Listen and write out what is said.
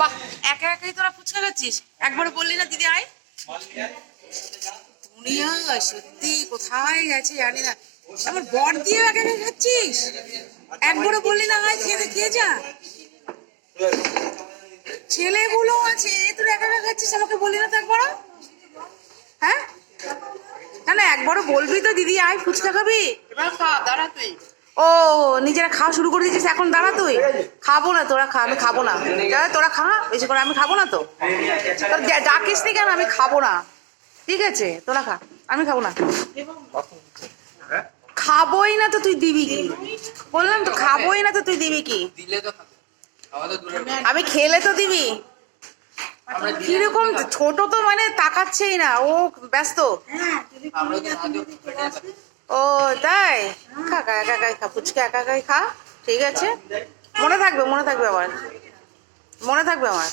বাহ, একা একাই তোরা ফুচকা খাচ্ছিস? একবার বললি না দিদি আয়? দুনিয়া সত্যি কোথায় গেছে জানি না। আমার বর দিয়ে একা একা খাচ্ছিস? একবারও বললি না আয় খেয়ে খেয়ে যা। ছেলেগুলো আছে, তোর একা একা খাচ্ছিস, আমাকে বললি না তো একবারও? হ্যাঁ না না, একবারও বলবি তো দিদি আয় ফুচকা খাবি? এবার খা, দাঁড়া তুই। ও নিজেরা খাওয়া শুরু করে দিয়েছিস, এখন দাঁড়া তুই। খাবো না, তোরা খা, আমি খাবো না। তোরা খা বেশি করে, আমি খাবো না তো। তোর ডাকিস নি কেন? আমি খাবো না, ঠিক আছে? তোরা খা, আমি খাবো না। খাবোই না তো তুই দিবি কি? বললাম তো খাবোই না তো তুই দিবি কি? দিলে তো খাবে, খাওয়া তো দূরের কথা। আমি খেলে তো দিবি। কিরকম ছোট তো মানে তাকাচ্ছেই না, ও ব্যস্ত। আমরা তো আগে পেটে যাবে। ও তাই? খা খা, একা একাই খা ফুচকা, একা একাই খা, ঠিক আছে? মনে থাকবে, মনে থাকবে আমার, মনে থাকবে আমার।